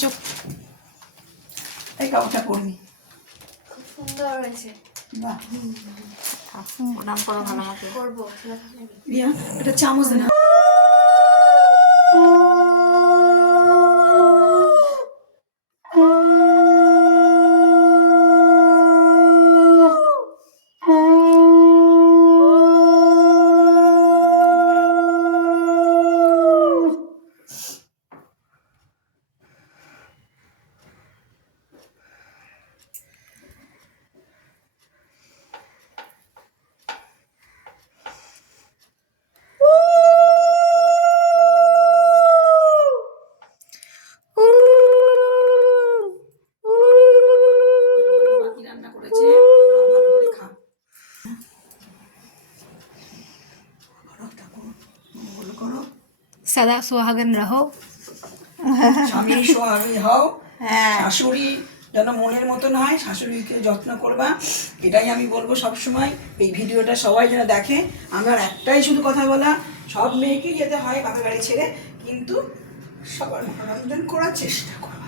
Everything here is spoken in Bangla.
চুপ। এই কাপড়টা পরবি, খুব সুন্দর হয়েছে। বাহ। প্রণাম করো ভালো মতো। করবো। রিয়া এটা চামচ দে না। বাকি রান্না করেছে, ভালো করে খা। করো ঠাকুর, মঙ্গল করো। सदा सुहागन रहो। স্বামী সোহাগী হও, শাশুড়ি যেন মনের মতন হয়, শাশুড়িকে যত্ন করবা, এটাই আমি বলবো সব সময়। এই ভিডিওটা সবাই যেন দেখে। আমার একটাই শুধু কথা বলা, সব মেয়েকেই যেতে হয় বাপের বাড়ি ছেড়ে, কিন্তু সবার মনোরঞ্জন করার চেষ্টা করো।